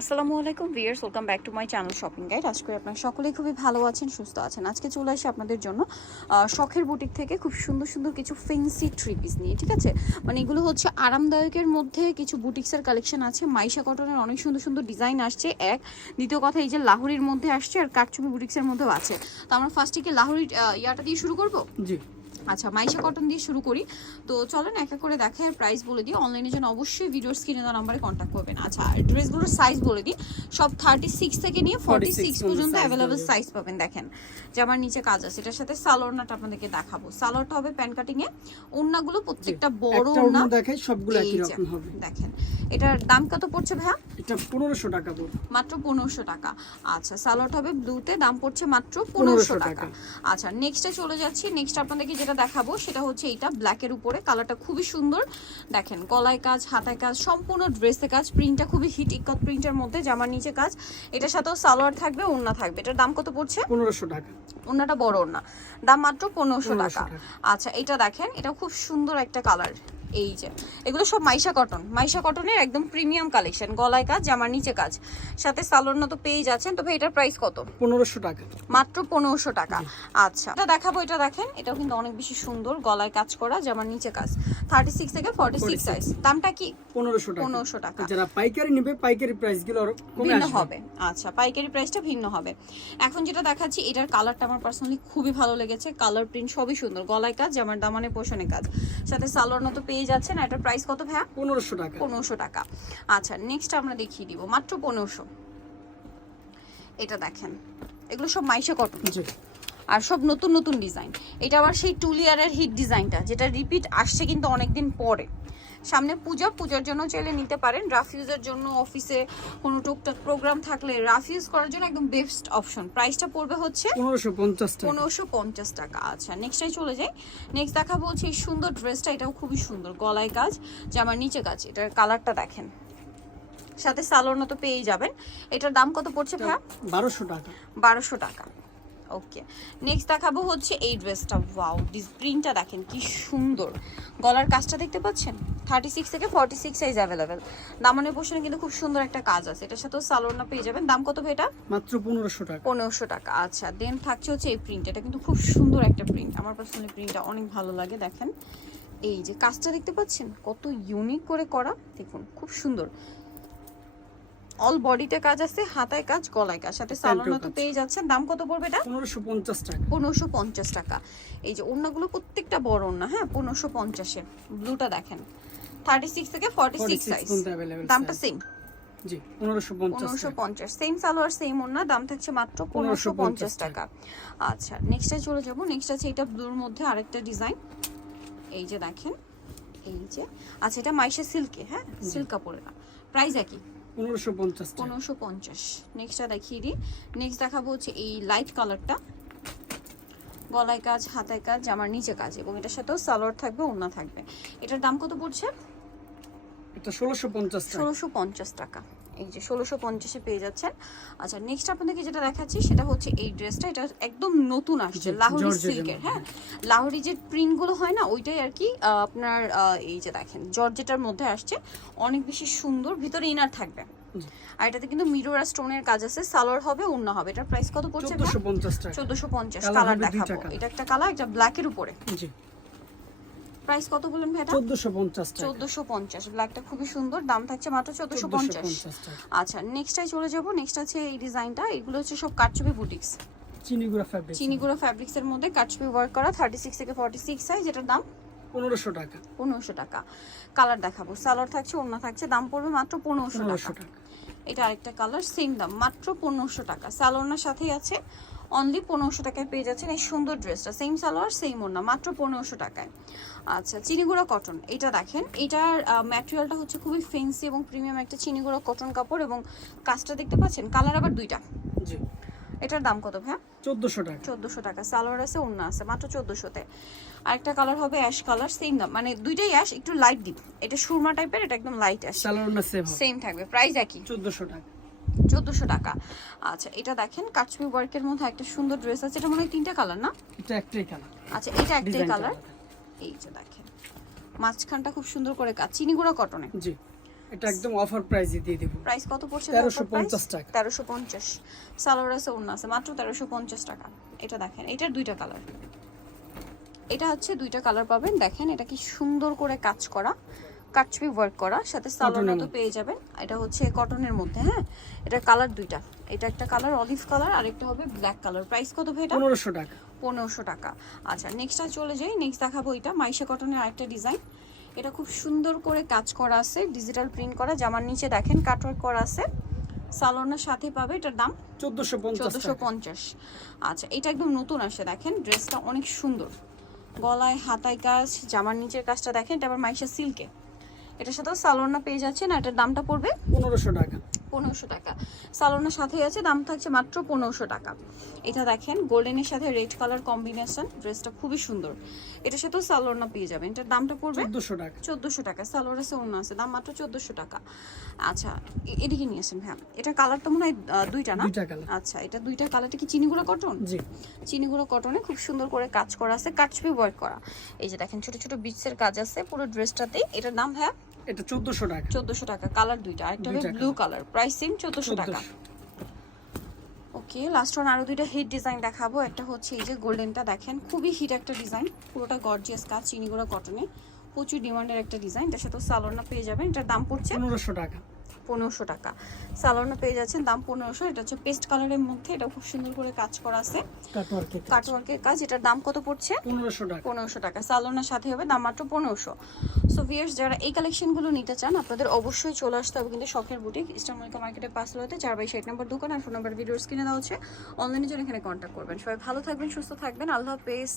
আসসালামু আলাইকুম viewers welcome back to my channel shopping guide. আজকে আপনারা সকলেই খুবই ভালো আছেন, সুস্থ আছেন। আজকে চলে আসি আপনাদের জন্য শখের বুটিক থেকে খুব সুন্দর সুন্দর কিছু ফেন্সি থ্রি পিস নিয়ে, ঠিক আছে? মানে এগুলো হচ্ছে আরামদায়কের মধ্যে কিছু বুটিক্সের কালেকশন আছে। মাইশা কটনের অনেক সুন্দর সুন্দর ডিজাইন আসছে। এক, দ্বিতীয় কথা এই যে লাহুরির মধ্যে আসছে আর কাকচুমি বুটিক্সের মধ্যেও আছে। তো আমরা ফার্স্টে কি লাহুরির ইয়াটা দিয়ে শুরু করব? জি। আচ্ছা মাইশা কটন দিয়ে শুরু করি। তো চলেন এক এক করে দেখে আর প্রাইস বলে দিই। অনলাইনের জন্য অবশ্যই ভিডিওর স্ক্রিনে দেওয়া নাম্বারে কন্ট্যাক্ট করবেন। আচ্ছা ড্রেসগুলোর সাইজ বলে দিই। সব থার্টি সিক্স থেকে নিয়ে ফর্টি 46 সিক্স পর্যন্ত অ্যাভেলেবল সাইজ পাবেন। দেখেন যে আমার নিচে কাজ আছে এটার সাথে সালোয়ারনাটা আপনাদেরকে দেখাবো। সালোয়ারটা হবে প্যান কাটিং এ। ওড়নাগুলো প্রত্যেকটা বড় অন্য দেখাই সবগুলো একই রকম হবে। দেখেন এটার দাম কত পড়ছে ভাইয়া? এটা পনেরোশো টাকা পড়বে। মাত্র পনেরোশো টাকা। আচ্ছা সালোয়ারটা হবে ব্লুতে দাম পড়ছে মাত্র পনেরোশো 1500 টাকা। আচ্ছা নেক্সটে চলে যাচ্ছি। নেক্সট আপনাদেরকে যেটা দেখাবো সেটা হচ্ছে এইটা ব্ল্যাকের উপরে। কালারটা খুবই সুন্দর। দেখেন গলায় কাজ হাতায় কাজ সম্পূর্ণ ড্রেসে কাজ। প্রিন্টটা খুবই হিট ইকত প্রিন্টের মধ্যে জামার নিচে কাজ। এটার সাথেও সালোয়ার থাকবে ওড়না থাকবে। এটার দাম কত পড়ছে? পনেরোশো টাকা। ওড়নাটা বড় ওড়না। দাম মাত্র পনেরোশো 1500 টাকা। টাকা। আচ্ছা এটা দেখেন এটা খুব সুন্দর একটা কালার এই যে এগুলো সব মাইশা কটন। মাইশা কটনের একদম প্রিমিয়াম কালেকশন গলায় কাজ জামার নিচে কাজ। সাথে সালোয়ার তো পেয়ে যাচ্ছেন তবে এটার প্রাইস কত? পনেরোশো টাকা। মাত্র পনেরোশো টাকা। আচ্ছা এটা দেখাবো এটা দেখেন এটাও কিন্তু অনেক বেশি সুন্দর গলায় কাজ করা জামার নিচে কাজ। থার্টি সিক্স থেকে ফর্টি সিক্স 46 সাইজ দামটা কি? পনেরোশো পনেরোশো টাকা। যারা পাইকারি নেবে পাইকারি প্রাইসগুলো ভিন্ন হবে। আচ্ছা পাইকারি প্রাইসটা ভিন্ন হবে। এখন যেটা দেখাচ্ছি এটার কালারটা আমার পার্সোনালি খুবই ভালো লেগেছে। কালার প্রিন্ট সবই সুন্দর গলায় কাজ জামার দামানে পোষণে কাজ। সাথে সালোয়ার মতো পেয়ে যাচ্ছেন এটার প্রাইস কত ভাইয়া? পনেরোশো টাকা। পনেরোশো টাকা। আচ্ছা নেক্সট আমরা দেখিয়ে দিব। মাত্র পনেরোশো। এটা দেখেন। এগুলো সব মাইশা কটন আর সব নতুন নতুন ডিজাইন এটা আবার সেই টুলিয়ারের হিট ডিজাইনটা যেটা রিপিট আসছে কিন্তু অনেকদিন পরে। সামনে পূজা পূজার জন্য চাইলে নিতে পারেন। রাফ ইউজের জন্য অফিসে কোনো টুকটাক প্রোগ্রাম থাকলে রাফ ইউজ করার জন্য একদম বেস্ট অপশন প্রাইসটা পড়বে হচ্ছে পনেরোশো পঞ্চাশ টাকা। আচ্ছা নেক্সটটাই চলে যাই। নেক্সট দেখাবো হচ্ছে এই সুন্দর ড্রেসটা এটাও খুবই সুন্দর গলায় কাজ জামার নিচে কাজ এটার কালারটা দেখেন। সাথে সালোয়ার তো পেয়েই যাবেন। এটার দাম কত পড়ছে ভাইয়া? বারোশো টাকা। বারোশো টাকা। ওকে নেক্সট দেখাবো হচ্ছে এই ড্রেসটা ওয়াও ডিস প্রিন্টটা দেখেন কি সুন্দর। গলার কাজটা দেখতে পাচ্ছেন? থার্টি সিক্স থেকে ফর্টি সিক্স সাইজ অ্যাভেলেবেল দামনের পোষণে কিন্তু খুব সুন্দর একটা কাজ আছে। এটার সাথেও সালোয়ার পেয়ে যাবেন। দাম কত এটা? মাত্র পনেরোশো টাকা। পনেরোশো টাকা আচ্ছা। দেন থাকছে হচ্ছে এই প্রিন্ট এটা কিন্তু খুব সুন্দর একটা প্রিন্ট আমার পার্সোনালি প্রিন্টটা অনেক ভালো লাগে দেখেন। এই যে কাজটা দেখতে পাচ্ছেন? কত ইউনিক করে করা। দেখুন খুব সুন্দর। অল বডিতে কাজ আছে হাতায় কাজ গলায় কাজ। সাথে সালোয়ার তো পেয়ে যাচ্ছেন দাম কত পড়বে এটা? পনেরোশো পঞ্চাশ টাকা। পনেরোশো পঞ্চাশ টাকা। এই যে ওড়নাগুলো প্রত্যেকটা বড় ওড়না হ্যাঁ? পনেরোশো পঞ্চাশে। ব্লুটা দেখেন। থার্টি সিক্স থেকে forty forty six six size দামটা সেম জি পনেরোশো পঞ্চাশ পনেরোশো টাকা পঞ্চাশ। সেম সালোয়ার সেম ওড়না। দাম থাকছে মাত্র পনেরোশো পঞ্চাশ 1550 টাকা। আচ্ছা নেক্সটে চলে যাব। নেক্সট আছে এটা ব্লুর মধ্যে আরেকটা ডিজাইন এই যে দেখেন। এই যে। আচ্ছা এটা মাইশা সিল্কে হ্যাঁ? সিল্ক কাপড়ে না প্রাইস একই? পনেরোশো পঞ্চাশ পনেরোশো পঞ্চাশ। নেক্সটটা দেখিয়ে দিই। নেক্সট দেখাবো হচ্ছে এই লাইট কালারটা গলায় কাজ হাতায় কাজ জামার নিচে কাজ এবং এটার সাথেও সালোয়ার থাকবে ওড়না থাকবে। এটার দাম কত পড়ছে? এটা ষোলোশো পঞ্চাশ ষোলোশো পঞ্চাশ টাকা। এই যে ষোলোশো পঞ্চাশে পেয়ে যাচ্ছেন। আচ্ছা নেক্সট আপনাদেরকে যেটা দেখাচ্ছি সেটা হচ্ছে এই ড্রেসটা। এটা একদম নতুন আসছে লাহোরি সিল্কের হ্যাঁ। লাহোরি যে প্রিন্টগুলো হয় না ওইটাই আর কি আপনার এই যে দেখেন জর্জেটার মধ্যে আসছে। অনেক বেশি সুন্দর ভিতরে ইনার থাকবে। আর এটাতে কিন্তু মিরর আর স্টোনের কাজ আছে সালোয়ার হবে অন্য হবে। এটার প্রাইস কত পড়ছে চোদ্দোশো পঞ্চাশ টাকা। চোদ্দশো পঞ্চাশ Colour কালার দেখাবো। এটা একটা কালার একটা ব্ল্যাকের উপরে। জি। প্রাইস কত বললেন ভাই এটা? চোদ্দোশো পঞ্চাশ টাকা। চোদ্দশো পঞ্চাশ। ব্ল্যাকটা খুবই সুন্দর দাম থাকছে মাত্র চোদ্দশো চোদ্দোশো পঞ্চাশ পঞ্চাশ টাকা। আচ্ছা নেক্সটটাই চলে যাব নেক্সট আছে এই ডিজাইনটা। এগুলো হচ্ছে সব কাটচুপি বুটিক্স চিনিগুড়া ফ্যাব্রিক চিনিগুড়ো ফ্যাব্রিক্স এর মধ্যে কাটচুপি ওয়ার্ক করা থার্টি সিক্স থেকে ফর্টি সিক্স সাইজ যেটার দাম? পনেরোশো টাকা। পনেরোশো টাকা। কালার দেখাবো। সালোয়ার থাকছে ওড়না থাকছে দাম পড়বে মাত্র পনেরোশো পনেরোশো টাকা। টাকা এটা আরেকটা কালার সেম দাম মাত্র পনেরোশো টাকা। সালোয়ার সাথেই আছে অনলি পনেরোশো টাকায় পেয়ে যাচ্ছেন এই সুন্দর ড্রেসটা সেম সালোয়ার সেম ওড়না মাত্র পনেরোশো টাকায়। আচ্ছা চিনিগুড়া কটন এটা দেখেন। এটার ম্যাটেরিয়ালটা হচ্ছে খুবই ফেন্সি এবং প্রিমিয়াম একটা চিনিগুড়া কটন কাপড় এবং কাজটা দেখতে পাচ্ছেন? কালার আবার দুইটা। জি। এটার দাম কত ভাইয়া? চোদ্দোশো টাকা। চোদ্দোশো টাকা। সালোয়ার আছে ওড়না আছে মাত্র চোদ্দোশোতে। আরেকটা কালার হবে অ্যাশ কালার সেম দাম। মানে দুইটাই অ্যাশ একটু লাইট ডিপ এটা সুরমা টাইপের এটা একদম লাইট অ্যাশ সালোয়ার সেম থাকবে প্রাইস একই। চোদ্দোশো টাকা। চোদ্দোশো টাকা। আচ্ছা এটা দেখেন কাশ্মীর ওয়ার্কের মধ্যে একটা সুন্দর ড্রেস আছে। এটা মনে হয় তিনটা কালার না? এটা একটাই কালার আচ্ছা এটা একটাই কালার এই যে দেখেন মাঝখানটা খুব সুন্দর করে কাজ। চিনিগুড়া কটনে জি। এটা একদম অফার প্রাইসে দিয়ে দেবো। প্রাইস কত পড়ছে 1350 টাকা। তেরোশো পঞ্চাশ। সালোয়ার আছে অন্য আছে মাত্র তেরোশো পঞ্চাশ টাকা। এটা দেখেন এটার দুইটা কালার এটা হচ্ছে দুইটা কালার পাবেন। দেখেন এটা কি সুন্দর করে কাজ করা। কাটছবি ওয়ার্ক করা সাথে মতো মধ্যে। পেয়ে যাবেন। এটা হচ্ছে কটনের মধ্যে হ্যাঁ? এটার কালার দুইটা। এটা একটা কালার অলিভ কালার আর একটা হবে ব্ল্যাক কালার প্রাইস কত ভাই এটা? পনেরোশো টাকা। পনেরোশো টাকা। আচ্ছা নেক্সটটা চলে যাই নেক্সট দেখাবো এটা মাইশা কটনের আরেকটা ডিজাইন এটা খুব সুন্দর করে কাজ করা আছে ডিজিটাল প্রিন্ট করা জামার নিচে দেখেন কাটওয়ার্ক করা আছে। সালোনার সাথে পাবে এটার দাম? চোদ্দোশো পঞ্চাশ আচ্ছা এটা একদম নতুন আসে দেখেন ড্রেসটা অনেক সুন্দর। গলায় হাতায় কাজ জামার নিচের কাজটা দেখেন এটা আবার মাইশা সিল্কে এটার সাথেও না পেয়ে যাচ্ছেন এটার দামটা পড়বে পনেরোশো টাকা। পনেরোশো টাকা। সালোনার সাথে আছে দাম থাকছে মাত্র পনেরোশো টাকা। এটা দেখেন গোল্ডেনের সাথে রেড কালার কম্বিনেশন ড্রেসটা খুবই সুন্দর। এটার সাথেও সালোনা পেয়ে যাবেন। এটার দামটা পড়বে? চোদ্দোশো টাকা। চোদ্দোশো টাকা। সালোয়ার আছে অন্য আছে দাম মাত্র চোদ্দোশো টাকা। আচ্ছা এদিকে নিয়ে আসেন হ্যাঁ এটা কালারটা মনে হয় দুইটা না? কালার। আচ্ছা এটা দুইটা কালারটা কি চিনিগুলো কটন? জি। চিনিগুলো কটনে খুব সুন্দর করে কাজ করা আছে কাটছবি ওয়ার্ক করা। এই যে দেখেন ছোট ছোট বিটসের কাজ আছে পুরো ড্রেসটাতে এটার দাম হ্যাঁ এটা চোদ্দোশো টাকা। চোদ্দোশো টাকা কালার দুইটা। আরেকটা হবে ব্লু কালার। প্রাইস সেম চোদ্দোশো টাকা। ওকে লাস্ট ওয়ান আরও দুইটা হিট ডিজাইন দেখাবো। একটা হচ্ছে এই যে গোল্ডেনটা দেখেন খুবই হিট একটা ডিজাইন পুরোটা গর্জিয়াস কাজ চিনিগুড়া কটনে প্রচুর ডিমান্ডের একটা ডিজাইন এটার সাথে সালোনা পেয়ে যাবেন। এটার দাম পড়ছে পনেরোশো টাকা। পনেরোশো টাকা। সালোয়ারনা পেয়ে যাচ্ছেন দাম পনেরোশো। এটা হচ্ছে পেস্ট কালারের মধ্যে এটা খুব সুন্দর করে কাজ করা আছে। কাটওয়ার্কে কাটওয়ার্কের কাজ এটার দাম কত পড়ছে? পনেরোশো টাকা। পনেরোশো টাকা। সালোনার সাথে হবে দাম মাত্র পনেরোশো। সো ভিয়ার্স যারা এই কালেকশনগুলো নিতে চান আপনাদের অবশ্যই চলে আসতে হবে কিন্তু শখের বুটিক ইস্টার মলিকা মার্কেটের পাশ হতে চার বাই ষাট নম্বর দোকান আর ফোন নাম্বার ভিডিওস কিনে দেওয়া হচ্ছে। অনলাইনের জন্য এখানে কন্ট্যাক্ট করবেন। সবাই ভালো থাকবেন সুস্থ থাকবেন। আল্লাহ হাফেজ।